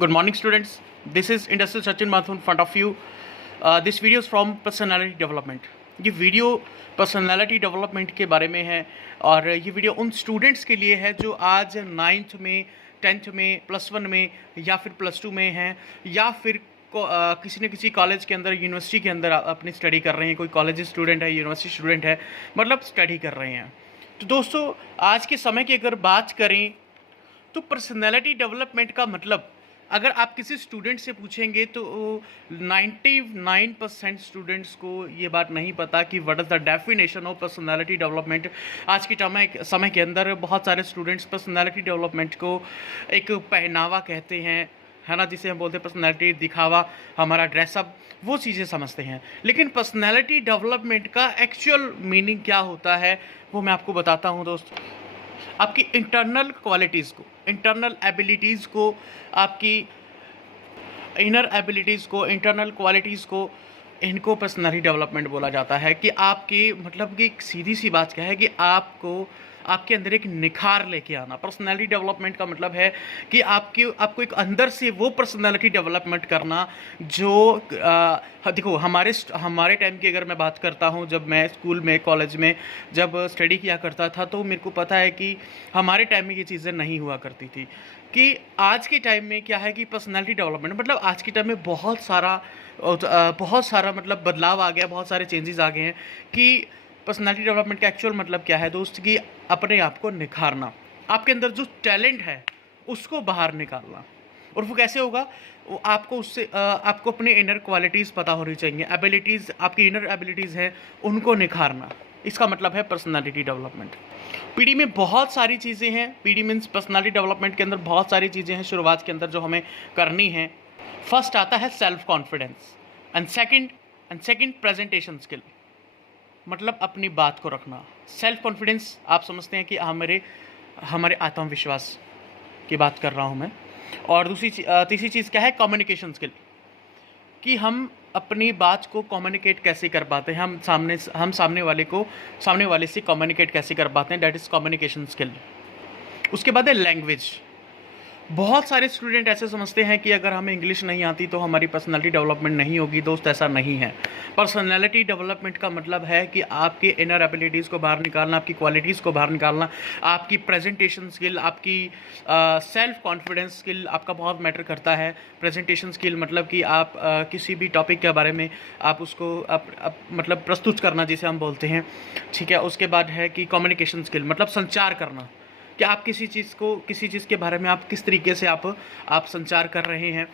Good morning, students. This is Industrial Sachin Mathur in front of you. This video is from personality development. ये video personality development के बारे में है और ये वीडियो उन स्टूडेंट्स के लिए है जो आज 9th में, 10th में, +1 में या फिर +2 में हैं या फिर किसी न किसी कॉलेज के अंदर, यूनिवर्सिटी के अंदर अपनी स्टडी कर रहे हैं। कोई कॉलेज स्टूडेंट है, यूनिवर्सिटी स्टूडेंट है, मतलब स्टडी कर रहे हैं। तो दोस्तोदोस्तों, आज के समय की अगर बात करें तो पर्सनैलिटी डेवलपमेंट का मतलब अगर आप किसी स्टूडेंट से पूछेंगे तो 99% स्टूडेंट्स को ये बात नहीं पता कि what is the definition of personality development. आज के समय के अंदर बहुत सारे स्टूडेंट्स पर्सनैलिटी डेवलपमेंट को एक पहनावा कहते हैं, है ना, जिसे हम बोलते हैं पर्सनैलिटी दिखावा, हमारा ड्रेसअप, वो चीज़ें समझते हैं। लेकिन पर्सनैलिटी डेवलपमेंट का एक्चुअल मीनिंग क्या होता है वो मैं आपको बताता हूँ दोस्त। आपकी इंटरनल क्वालिटीज़ को, इंटरनल एबिलिटीज़ को, आपकी इनर एबिलिटीज़ को, इंटरनल क्वालिटीज़ को, इनको पर्सनैलिटी डेवलपमेंट बोला जाता है। कि आपकी मतलब कि सीधी सी बात क्या है कि आपके अंदर एक निखार लेके आना। पर्सनैलिटी डेवलपमेंट का मतलब है कि आपको एक अंदर से वो पर्सनैलिटी डेवलपमेंट करना जो देखो, हमारे टाइम की अगर मैं बात करता हूँ, जब मैं स्कूल में, कॉलेज में जब स्टडी किया करता था तो मेरे को पता है कि हमारे टाइम में ये चीज़ें नहीं हुआ करती थी। कि आज के टाइम में क्या है कि पर्सनैलिटी डेवलपमेंट मतलब आज के टाइम में बहुत सारा मतलब बदलाव आ गया, बहुत सारे चेंजेस आ गए हैं। कि पर्सनैलिटी डेवलपमेंट का एक्चुअल मतलब क्या है दोस्त, कि अपने आप को निखारना, आपके अंदर जो टैलेंट है उसको बाहर निकालना। और वो कैसे होगा? वो आपको अपने इनर क्वालिटीज़ पता होनी चाहिए, एबिलिटीज़, आपकी इनर एबिलिटीज़ हैं उनको निखारना। इसका मतलब है पर्सनैलिटी डेवलपमेंट। पीडी में बहुत सारी चीज़ें हैं। पीडी मीन्स पर्सनैलिटी डेवलपमेंट के अंदर बहुत सारी चीज़ें हैं शुरुआत के अंदर जो हमें करनी है। फर्स्ट आता है self confidence and second presentation skill, मतलब अपनी बात को रखना। सेल्फ कॉन्फिडेंस आप समझते हैं कि हमारे आत्मविश्वास की बात कर रहा हूँ मैं। और तीसरी चीज़ क्या है? कम्युनिकेशन स्किल, कि हम अपनी बात को कम्युनिकेट कैसे कर पाते हैं, हम सामने वाले से कम्युनिकेट कैसे कर पाते हैं, दैट इज़ कम्युनिकेशन स्किल। उसके बाद है लैंग्वेज। बहुत सारे स्टूडेंट ऐसे समझते हैं कि अगर हमें इंग्लिश नहीं आती तो हमारी पर्सनैलिटी डेवलपमेंट नहीं होगी। दोस्त, ऐसा नहीं है। पर्सनैलिटी डेवलपमेंट का मतलब है कि आपके इनर एबिलिटीज़ को बाहर निकालना, आपकी क्वालिटीज़ को बाहर निकालना, आपकी प्रेजेंटेशन स्किल, आपकी सेल्फ कॉन्फिडेंस स्किल आपका बहुत मैटर करता है। प्रेजेंटेशन स्किल मतलब कि आप किसी भी टॉपिक के बारे में आप उसको मतलब प्रस्तुत करना, जिसे हम बोलते हैं, ठीक है। उसके बाद है कि कम्युनिकेशन स्किल, मतलब संचार करना, कि आप किसी चीज़ के बारे में आप किस तरीके से आप संचार कर रहे हैं।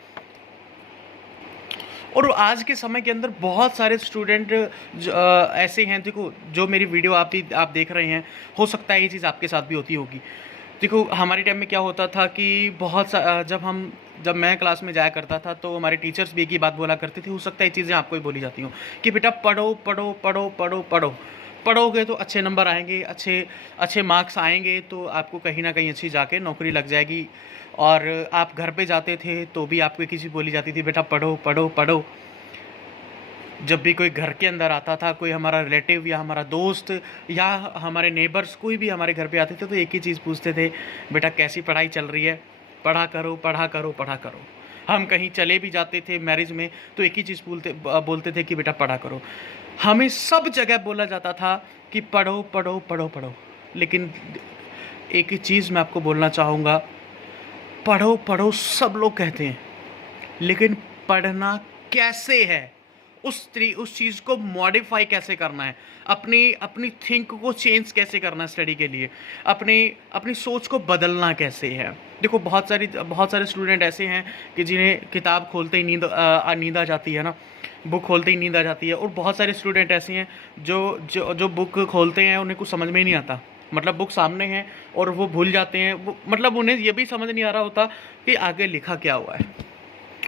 और आज के समय के अंदर बहुत सारे स्टूडेंट ऐसे हैं, देखो, जो मेरी वीडियो आप देख रहे हैं, हो सकता है ये चीज़ आपके साथ भी होती होगी। देखो, हमारे टाइम में क्या होता था कि जब मैं क्लास में जाया करता था तो हमारे टीचर्स भी एक ही बात बोला करते थे। हो सकता है ये चीज़ें आपको ही बोली जाती हों कि बेटा पढ़ो पढ़ो पढ़ो पढ़ो पढ़ो, पढ़ोगे तो अच्छे नंबर आएंगे, अच्छे मार्क्स आएंगे, तो आपको कहीं ना कहीं अच्छी जाके नौकरी लग जाएगी। और आप घर पे जाते थे तो भी आपको एक ही चीज़ बोली जाती थी, बेटा पढ़ो पढ़ो पढ़ो। जब भी कोई घर के अंदर आता था, कोई हमारा रिलेटिव या हमारा दोस्त या हमारे नेबर्स कोई भी हमारे घर पे आते थे तो एक ही चीज़ पूछते थे, बेटा कैसी पढ़ाई चल रही है, पढ़ा करो पढ़ा करो पढ़ा करो। हम कहीं चले भी जाते थे मैरिज में तो एक ही चीज़ बोलते थे कि बेटा पढ़ा करो। हमें सब जगह बोला जाता था कि पढ़ो पढ़ो पढ़ो पढ़ो। लेकिन एक ही चीज़ मैं आपको बोलना चाहूँगा, पढ़ो पढ़ो सब लोग कहते हैं, लेकिन पढ़ना कैसे है, उस चीज़ को मॉडिफाई कैसे करना है, अपनी थिंक को चेंज कैसे करना है स्टडी के लिए, अपनी सोच को बदलना कैसे है। देखो, बहुत सारे स्टूडेंट ऐसे हैं कि जिन्हें किताब खोलते ही नींद आ जाती है ना, बुक खोलते ही नींद आ जाती है। और बहुत सारे स्टूडेंट ऐसे हैं जो बुक खोलते हैं उन्हें कुछ समझ में ही नहीं आता, मतलब बुक सामने है और वो भूल जाते हैं, वो मतलब उन्हें ये भी समझ नहीं आ रहा होता कि आगे लिखा क्या हुआ है।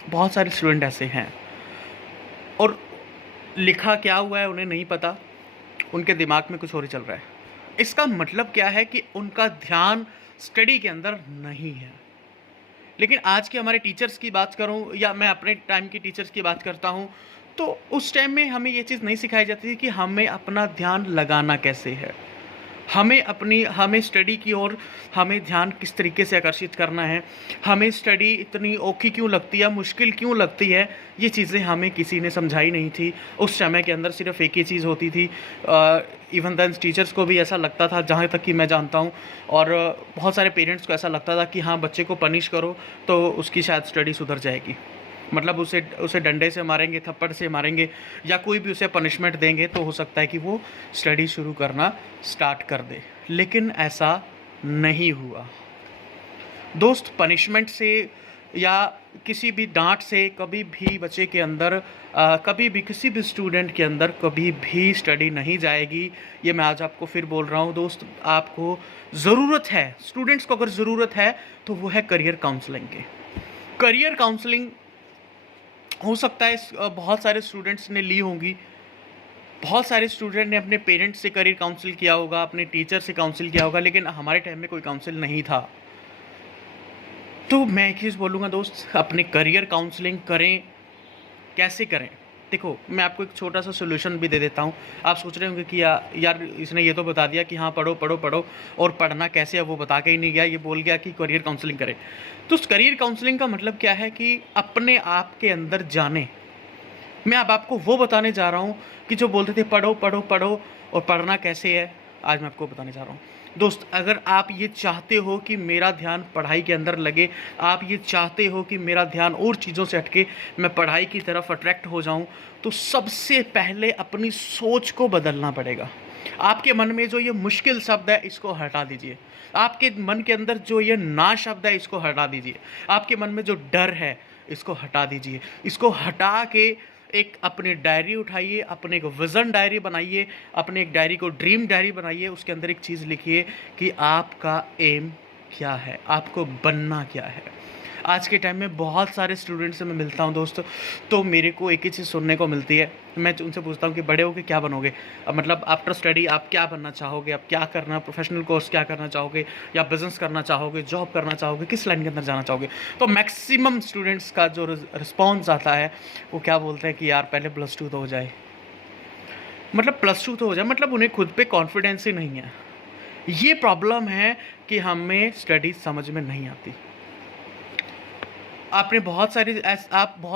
बहुत सारे स्टूडेंट ऐसे हैं और लिखा क्या हुआ है उन्हें नहीं पता, उनके दिमाग में कुछ और ही चल रहा है। इसका मतलब क्या है कि उनका ध्यान स्टडी के अंदर नहीं है। लेकिन आज के हमारे टीचर्स की बात करूं या मैं अपने टाइम की टीचर्स की बात करता हूं, तो उस टाइम में हमें ये चीज़ नहीं सिखाई जाती थी कि हमें अपना ध्यान लगाना कैसे है, हमें स्टडी की ओर हमें ध्यान किस तरीके से आकर्षित करना है, हमें स्टडी इतनी औखी क्यों लगती है, मुश्किल क्यों लगती है, ये चीज़ें हमें किसी ने समझाई नहीं थी। उस समय के अंदर सिर्फ एक ही चीज़ होती थी, इवन दैन टीचर्स को भी ऐसा लगता था, जहाँ तक कि मैं जानता हूँ, और बहुत सारे पेरेंट्स को ऐसा लगता था कि हाँ, बच्चे को पनिश करो तो उसकी शायद स्टडी सुधर जाएगी। मतलब उसे डंडे से मारेंगे, थप्पड़ से मारेंगे, या कोई भी उसे पनिशमेंट देंगे तो हो सकता है कि वो स्टडी शुरू करना स्टार्ट कर दे। लेकिन ऐसा नहीं हुआ दोस्त। पनिशमेंट से या किसी भी डांट से कभी भी बच्चे के अंदर कभी भी किसी भी स्टूडेंट के अंदर कभी भी स्टडी नहीं जाएगी। ये मैं आज आपको फिर बोल रहा हूँ दोस्त। आपको ज़रूरत है, स्टूडेंट्स को अगर ज़रूरत है तो वो है करियर काउंसलिंग के। करियर काउंसलिंग हो सकता है बहुत सारे स्टूडेंट्स ने ली होंगी, बहुत सारे स्टूडेंट ने अपने पेरेंट्स से करियर काउंसिल किया होगा, अपने टीचर से काउंसिल किया होगा, लेकिन हमारे टाइम में कोई काउंसिल नहीं था। तो मैं एक चीज़ बोलूँगा दोस्त, अपने करियर काउंसलिंग करें। कैसे करें? देखो, मैं आपको एक छोटा सा सोल्यूशन भी दे देता हूँ। आप सोच रहे होंगे कि यार इसने ये तो बता दिया कि हाँ पढ़ो पढ़ो पढ़ो, और पढ़ना कैसे है वो बता के ही नहीं गया, ये बोल गया कि करियर काउंसलिंग करें। तो उस करियर काउंसलिंग का मतलब क्या है कि अपने आप के अंदर जाने। मैं अब आपको वो बताने जा रहा हूँ कि जो बोलते थे पढ़ो पढ़ो पढ़ो और पढ़ना कैसे है, आज मैं आपको बताने जा रहा हूँ दोस्त। अगर आप ये चाहते हो कि मेरा ध्यान पढ़ाई के अंदर लगे, आप ये चाहते हो कि मेरा ध्यान और चीज़ों से हटके मैं पढ़ाई की तरफ अट्रैक्ट हो जाऊं, तो सबसे पहले अपनी सोच को बदलना पड़ेगा। आपके मन में जो ये मुश्किल शब्द है इसको हटा दीजिए। आपके मन के अंदर जो ये ना शब्द है इसको हटा दीजिए। आपके मन में जो डर है इसको हटा दीजिए। इसको हटा के एक अपनी डायरी उठाइए, अपने एक विज़न डायरी बनाइए, अपने एक डायरी को ड्रीम डायरी बनाइए। उसके अंदर एक चीज़ लिखिए कि आपका एम क्या है, आपको बनना क्या है। आज के टाइम में बहुत सारे स्टूडेंट्स से मैं मिलता हूँ दोस्त, तो मेरे को एक ही चीज़ सुनने को मिलती है। मैं उनसे पूछता हूँ कि बड़े होके क्या बनोगे, मतलब आफ्टर स्टडी आप क्या बनना चाहोगे, आप क्या करना, प्रोफेशनल कोर्स क्या करना चाहोगे, या बिज़नेस करना चाहोगे, जॉब करना चाहोगे, किस लाइन के अंदर जाना चाहोगे। तो मैक्सिमम स्टूडेंट्स का जो रिस्पॉन्स आता है वो क्या बोलते हैं कि यार पहले +2 तो हो जाए। मतलब +2 तो हो जाए, मतलब उन्हें खुद पे कॉन्फिडेंस ही नहीं है। ये प्रॉब्लम है कि हमें स्टडी समझ में नहीं आती। आप बहुत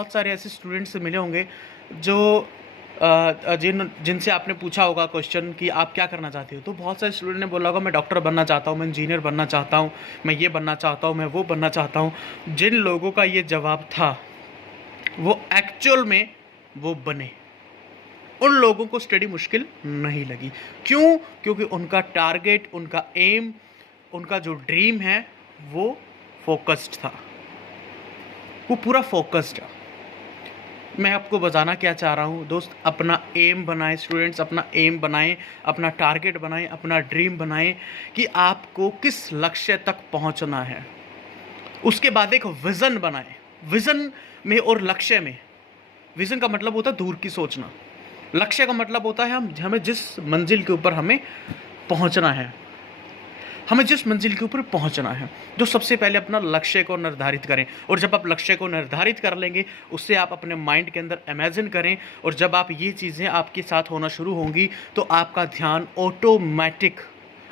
सारे ऐसे स्टूडेंट्स से मिले होंगे जो जिनसे आपने पूछा होगा क्वेश्चन कि आप क्या करना चाहते हो, तो बहुत सारे स्टूडेंट ने बोला होगा मैं डॉक्टर बनना चाहता हूँ, मैं इंजीनियर बनना चाहता हूँ, मैं ये बनना चाहता हूँ, मैं वो बनना चाहता हूँ। जिन लोगों का ये जवाब था वो एक्चुअल में वो बने। उन लोगों को स्टडी मुश्किल नहीं लगी। क्यों? क्योंकि उनका टारगेट, उनका एम, उनका जो ड्रीम है वो फोकस्ड था, वो पूरा फोकस्ड है। मैं आपको बताना क्या चाह रहा हूँ दोस्त, अपना एम बनाएं स्टूडेंट्स, अपना एम बनाएं, अपना टारगेट बनाएं, अपना ड्रीम बनाएं कि आपको किस लक्ष्य तक पहुँचना है। उसके बाद एक विज़न बनाएं। विज़न में और लक्ष्य में, विज़न का मतलब होता है दूर की सोचना, लक्ष्य का मतलब होता है हमें जिस मंजिल के ऊपर हमें पहुँचना है, हमें जिस मंजिल के ऊपर पहुंचना है। जो सबसे पहले अपना लक्ष्य को निर्धारित करें, और जब आप लक्ष्य को निर्धारित कर लेंगे उससे आप अपने माइंड के अंदर इमेजिन करें, और जब आप ये चीज़ें आपके साथ होना शुरू होंगी तो आपका ध्यान ऑटोमेटिक,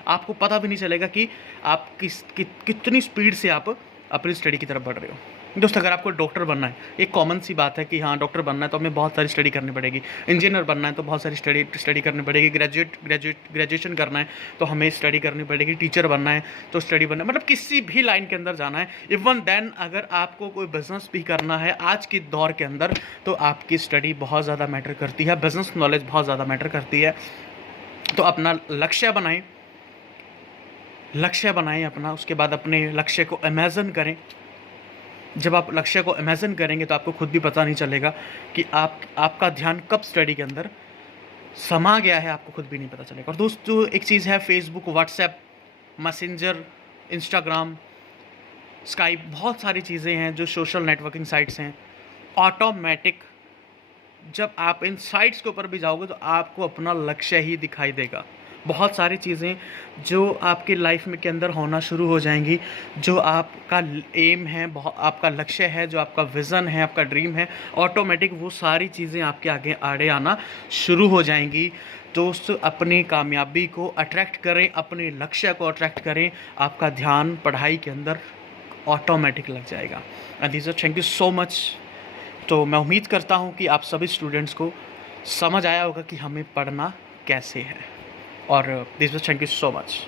आपको पता भी नहीं चलेगा कि आप कितनी स्पीड से आप अपनी स्टडी की तरफ बढ़ रहे हो। दोस्त, अगर आपको डॉक्टर बनना है, एक कॉमन सी बात है कि हाँ डॉक्टर बनना है तो हमें बहुत सारी स्टडी करनी पड़ेगी। इंजीनियर बनना है तो बहुत सारी स्टडी करनी पड़ेगी। ग्रेजुएशन करना है तो हमें स्टडी करनी पड़ेगी। टीचर बनना है तो स्टडी बनना है, मतलब किसी भी लाइन के अंदर जाना है। इवन देन अगर आपको कोई बिजनेस भी करना है आज के दौर के अंदर, तो आपकी स्टडी बहुत ज़्यादा मैटर करती है, बिजनेस नॉलेज बहुत ज़्यादा मैटर करती है। तो अपना लक्ष्य बनाएं अपना। उसके बाद अपने लक्ष्य को इमेजिन करें। जब आप लक्ष्य को इमेजिन करेंगे तो आपको खुद भी पता नहीं चलेगा कि आपका ध्यान कब स्टडी के अंदर समा गया है, आपको खुद भी नहीं पता चलेगा। और दोस्तों, एक चीज़ है Facebook, WhatsApp, messenger, Instagram, Skype, बहुत सारी चीज़ें हैं जो सोशल नेटवर्किंग साइट्स हैं। ऑटोमेटिक जब आप इन साइट्स के ऊपर भी जाओगे तो आपको अपना लक्ष्य ही दिखाई देगा। बहुत सारी चीज़ें जो आपकी लाइफ में के अंदर होना शुरू हो जाएंगी, जो आपका एम है, आपका लक्ष्य है, जो आपका विज़न है, आपका ड्रीम है, ऑटोमेटिक वो सारी चीज़ें आपके आगे आड़े आना शुरू हो जाएंगी। दोस्त, अपनी कामयाबी को अट्रैक्ट करें, अपने लक्ष्य को अट्रैक्ट करें, आपका ध्यान पढ़ाई के अंदर ऑटोमेटिक लग जाएगा। अदीज़ा, थैंक यू सो मच। तो मैं उम्मीद करता हूँ कि आप सभी स्टूडेंट्स को समझ आया होगा कि हमें पढ़ना कैसे है। और this, thank you so much.